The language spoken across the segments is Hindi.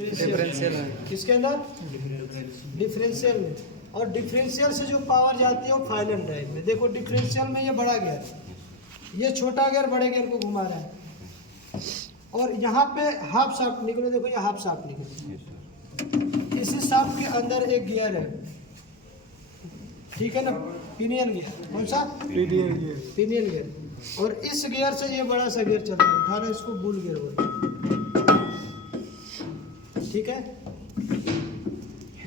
डिफरेंशियल है किसके अंदर? डिफरेंशियल में। और डिफरेंशियल से जो पावर जाती है वो फाइनल ड्राइव में। देखो डिफरेंशियल में ये बड़ा गियर, ये छोटा गियर बड़े गियर को घुमा रहा है, और यहाँ पे हाफ शाफ्ट निकलो, देखो ये हाफ शाफ्ट निकलो। इसी शाफ्ट के अंदर एक गियर है, ठीक है ना, पिनियन गियर। कौन सा? Pinion gear. Pinion gear. और इस गियर से ये बड़ा सा गियर चल रहा है, उठाना, इसको बुल गियर बोलते हैं, ठीक है।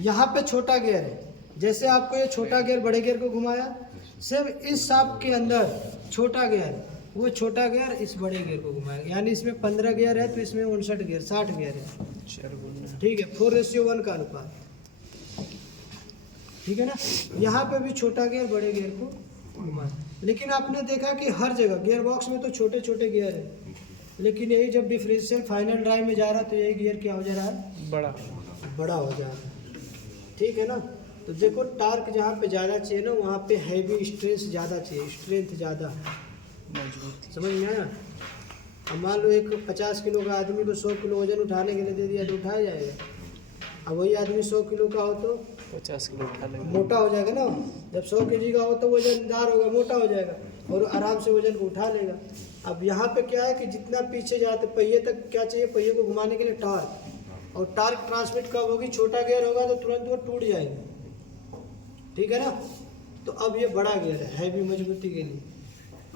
यहाँ पे छोटा गियर है, जैसे आपको ये छोटा गियर बड़े गियर को घुमाया, सिर्फ इस शाफ्ट के अंदर छोटा गियर, वो छोटा गियर इस बड़े गियर को घुमाएगा। यानी इसमें 15 गियर है तो इसमें 59 गियर, 60 गियर है, ठीक है। 4:1 का अनुपात, ठीक है ना। यहाँ पे भी छोटा गियर बड़े गियर को घुमाए। लेकिन आपने देखा कि हर जगह गियर बॉक्स में तो छोटे छोटे गियर है, लेकिन यही जब डिफरेंशियल फाइनल ड्राइव में जा रहा है तो यही गियर क्या हो जा रहा है? बड़ा हो जा रहा है, ठीक है ना। तो देखो टार्क जहाँ पे ज़्यादा चाहिए ना, वहाँ पे हैवी स्ट्रेंथ ज़्यादा चाहिए, स्ट्रेंथ ज़्यादा, समझ में आया। अब मान लो एक 50 किलो का आदमी को 100 किलो वजन उठाने के लिए दे दिया तो उठाया जाएगा। अब वही आदमी 100 किलो का हो तो 50 किलो उठा लेगा, मोटा हो जाएगा ना। जब 100 kg का हो तो वजनदार होगा, मोटा हो जाएगा और आराम से वजन को उठा लेगा। अब यहाँ पे क्या है कि जितना पीछे जाते पहिए तक क्या चाहिए, पहिए को घुमाने के लिए टार्क, और टार्क ट्रांसमिट कब होगी? छोटा गियर होगा तो तुरंत वो टूट जाएगा, ठीक है ना। तो अब ये बड़ा गियर है हैवी मजबूती के लिए,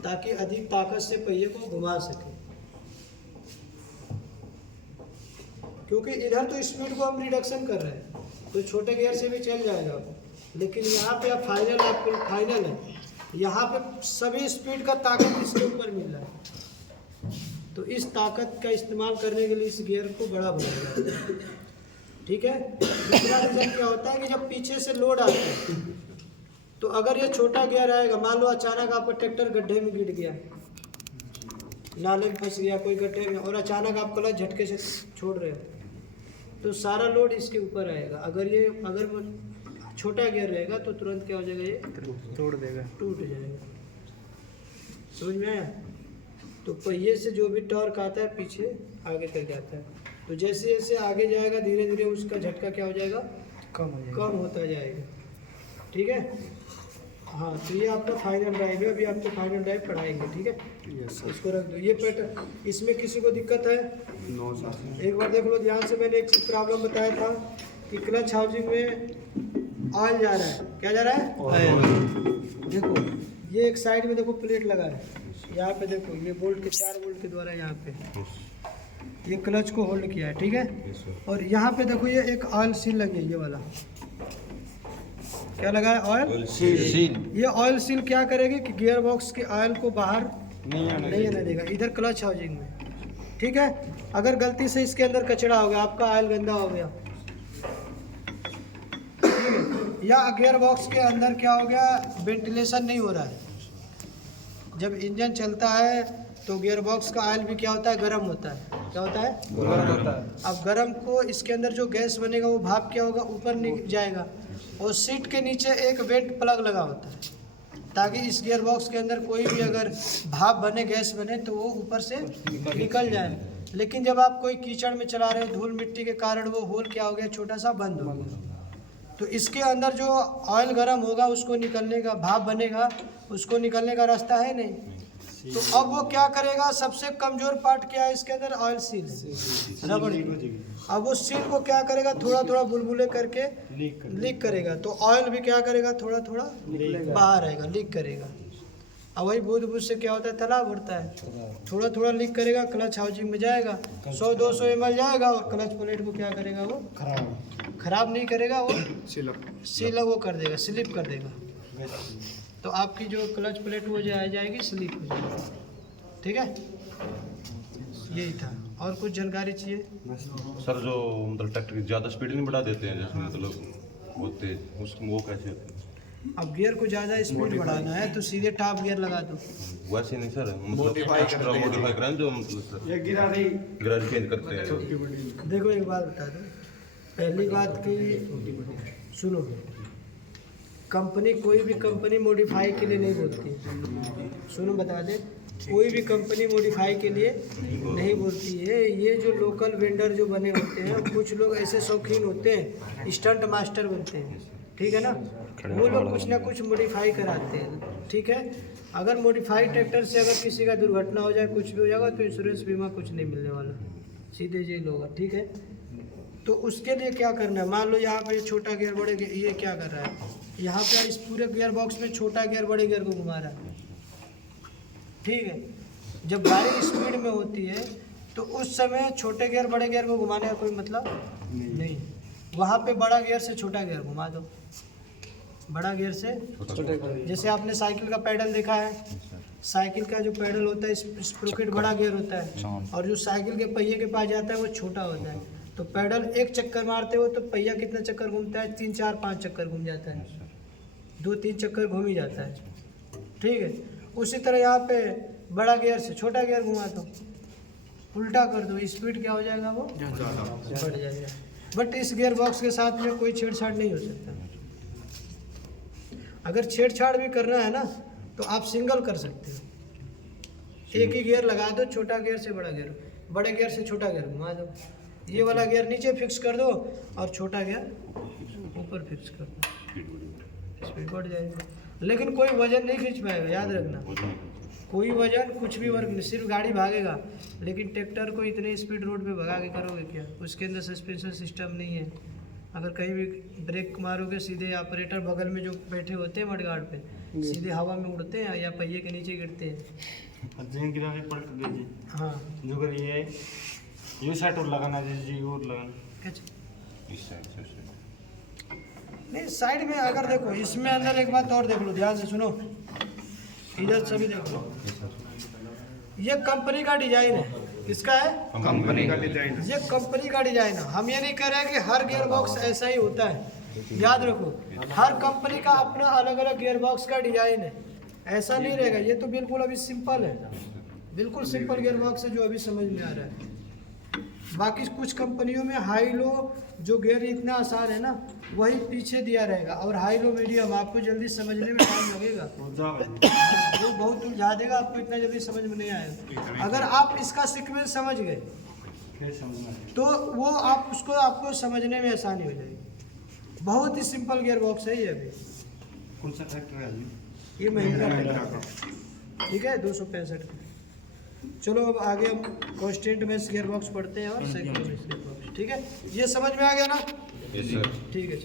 ताकि अधिक ताकत से पहिए को घुमा सके, क्योंकि इधर तो स्पीड को हम रिडक्शन कर रहे हैं तो छोटे गियर से भी चल जाएगा। लेकिन यहाँ पे अब फाइनल, आपको फाइनल है, यहाँ पे सभी स्पीड का ताकत इसके ऊपर मिल रहा है। तो इस ताकत का इस्तेमाल करने के लिए इस गियर को बड़ा बनाया जाता है, ठीक है। दूसरा रीजन क्या होता है कि जब पीछे से लोड आता है तो अगर ये छोटा गियर आएगा, मान लो अचानक आपका ट्रैक्टर गड्ढे में गिर गया, नाले में फंस गया कोई गड्ढे में, और अचानक आप क्लच झटके से छोड़ रहे हो तो सारा लोड इसके ऊपर आएगा। अगर छोटा गियर रहेगा तो तुरंत क्या हो जाएगा? ये तोड़ देगा, टूट जाएगा, समझ में आया। तो पहिए से जो भी टॉर्क आता है पीछे आगे तक जाता है, तो जैसे जैसे आगे जाएगा धीरे धीरे उसका झटका क्या हो जाएगा? कम होता जाएगा, ठीक है। हाँ, तो ये आपका फाइनल ड्राइव है, अभी आपको फाइनल ड्राइव पढ़ाएंगे, ठीक है। इसको रख दो। ये पैटर्न, इसमें किसी को दिक्कत है? एक बार देख लो ध्यान से। मैंने एक चीज प्रॉब्लम बताया था कि क्लच हाउसिंग में ऑयल जा रहा है, क्या जा रहा है? ऑयल। देखो ये एक साइड में देखो प्लेट लगा है, यहाँ पे देखो ये बोल्ट के 4 बोल्ट के द्वारा यहाँ पे ये क्लच को होल्ड किया है, ठीक है। और यहाँ पे देखो ये एक ऑयल सील लगी है, ये वाला क्या लगा है? Oil seal. ये ऑयल सील क्या करेगी कि गियर बॉक्स के ऑयल को बाहर नहीं आने देगा, इधर क्लच हाउसिंग में, ठीक है। अगर गलती से इसके अंदर कचरा हो गया, आपका ऑयल गंदा हो गया, या गियर बॉक्स के अंदर क्या हो गया? वेंटिलेशन नहीं हो रहा है। जब इंजन चलता है तो गियर बॉक्स का ऑयल भी क्या होता है? गर्म होता है। क्या होता है? गर्म होता है। अब गर्म को इसके अंदर जो गैस बनेगा वो भाप क्या होगा? ऊपर जाएगा, और सीट के नीचे एक वेंट प्लग लगा होता है, ताकि इस गियर बॉक्स के अंदर कोई भी अगर भाप बने, गैस बने तो वो ऊपर से निकल जाए। लेकिन जब आप कोई कीचड़ में चला रहे हो, धूल मिट्टी के कारण वो होल क्या हो गया? छोटा सा बंद हो गया। तो इसके अंदर जो ऑयल गर्म होगा उसको निकलने का, भाप बनेगा, उसको निकलने का रास्ता है नहीं। तो अब वो क्या करेगा? सबसे कमजोर पार्ट क्या है इसके अंदर? ऑयल सील है, रबड़ की। अब वो सील को क्या करेगा? थोड़ा थोड़ा बुलबुले करके लीक करेगा। तो ऑयल भी क्या करेगा? थोड़ा थोड़ा बाहर आएगा, लीक करेगा। अब वही बूंद बूंद से क्या होता है? तालाब बढ़ता है। थोड़ा थोड़ा लीक करेगा, क्लच हाउसिंग में जाएगा, 100-200 ml जाएगा, और क्लच प्लेट को क्या करेगा? वो खराब नहीं करेगा, वो सील वो कर देगा, स्लिप कर देगा। तो आपकी जो क्लच प्लेट वो जाएगी, स्लिप हो जाएगी, ठीक है। यही था। और कुछ जानकारी चाहिए? सर जो मतलब ट्रैक्टर की ज़्यादा स्पीड नहीं बढ़ा देते हैं, जैसे मतलब बहुत तेज, उसको वो कैसे होते हैं? अब गियर को ज़्यादा स्पीड बढ़ाना है तो सीधे टॉप गियर लगा दो। वैसे नहीं सर, मतलब एक्स्ट्रा मॉडिफाई कराएं जो मतलब गियर चेंज करते हैं। देखो, एक बात बता दो। पहली बात कि सुनो, कंपनी कोई भी कंपनी मॉडिफाई के लिए नहीं बोलती है। सुनो बता दे, कोई भी कंपनी मॉडिफाई के लिए नहीं बोलती है। ये जो लोकल वेंडर जो बने होते हैं, कुछ लोग ऐसे शौकीन होते हैं, स्टंट मास्टर बनते हैं, ठीक है ना, वो लोग कुछ ना कुछ मॉडिफाई कराते हैं, ठीक है। अगर मॉडिफाइड ट्रैक्टर से अगर किसी का दुर्घटना हो जाए, कुछ भी हो जाएगा, तो इंश्योरेंस बीमा कुछ नहीं मिलने वाला, सीधे जेल होगा, ठीक है। तो उसके लिए क्या करना है, मान लो यहाँ पे छोटा गियर बड़े गियर, ये क्या कर रहा है, यहाँ पे इस पूरे गियर बॉक्स में छोटा गियर बड़े गियर को घुमा रहा है, ठीक है। जब गाड़ी स्पीड में होती है तो उस समय छोटे गियर बड़े गियर को घुमाने का कोई मतलब नहीं। वहाँ पे बड़ा गियर से छोटा गियर घुमा दो, बड़ा गियर से छोटे गियर। जैसे आपने साइकिल का पैडल देखा है, साइकिल का जो पैडल होता है स्प्रोकेट बड़ा गियर होता है, और जो साइकिल के पहिए के पास जाता है वो छोटा होता है। तो पैडल एक चक्कर मारते हो तो पहिया कितना चक्कर घूमता है, 3 4 5 चक्कर घूम जाता है, 2 3 चक्कर घूम ही जाता है, ठीक है। उसी तरह यहाँ पे बड़ा गियर से छोटा गियर घुमा दो, उल्टा कर दो, स्पीड क्या हो जाएगा, वो बढ़ जाएगा। बट इस गियर बॉक्स के साथ में कोई छेड़छाड़ नहीं हो सकता। अगर छेड़छाड़ भी करना है ना तो आप सिंगल कर सकते हो, एक ही गियर लगा दो, छोटा गियर से बड़ा गियर, बड़े गियर से छोटा गियर घुमा दो, ये वाला गियर नीचे फिक्स कर दो और छोटा गियर ऊपर फिक्स कर दो, स्पीड बढ़ जाएगी। लेकिन कोई वजन नहीं खींच पाएगा, याद रखना, कोई वजन कुछ भी वर्क नहीं, सिर्फ गाड़ी भागेगा। लेकिन ट्रैक्टर को इतने स्पीड रोड पे भगा के करोगे क्या, उसके अंदर सस्पेंशन सिस्टम नहीं है। अगर कहीं भी ब्रेक मारोगे, सीधे ऑपरेटर बगल में जो बैठे होते हैं मडगार्ड पे, सीधे हवा में उड़ते हैं या पहिए के नीचे गिरते हैं। हाँ, जो करिए ये साइड और लगाना जी, और लगाना इस साइड से नहीं, साइड में अगर देखो, इसमें अंदर एक बात और देख लो, ध्यान से सुनो, इधर सभी देख लो, ये कंपनी का डिजाइन है, किसका है, कंपनी का डिजाइन। ये कंपनी का डिजाइन है। हम ये नहीं कह रहे कि हर गियर बॉक्स ऐसा ही होता है, याद रखो, हर कंपनी का अपना अलग अलग गियर बॉक्स का डिजाइन है, ऐसा नहीं रहेगा। ये तो बिल्कुल अभी सिंपल है, बिल्कुल सिंपल गियर बॉक्स है जो अभी समझ में आ रहा है। बाकी कुछ कंपनियों में हाई लो जो गियर इतना आसान है ना, वही पीछे दिया रहेगा, और हाई लो मीडियम आपको जल्दी समझने में टाइम लगेगा, वो बहुत उलझा देगा आपको, इतना जल्दी समझ में नहीं आएगा। अगर आप इसका सीक्वेंस समझ गए तो वो आप उसको आपको समझने में आसानी हो जाएगी। बहुत ही सिंपल गियर बॉक्स है ये। अभी कौन सा ट्रैक्टर है? ये महिंद्रा ट्रैक्टर, ठीक है, 265। चलो अब आगे हम कांस्टेंट में गियर बॉक्स पढ़ते हैं और सेकंड में गियर बॉक्स, ठीक है। ये समझ में आ गया ना, यस सर। ठीक है।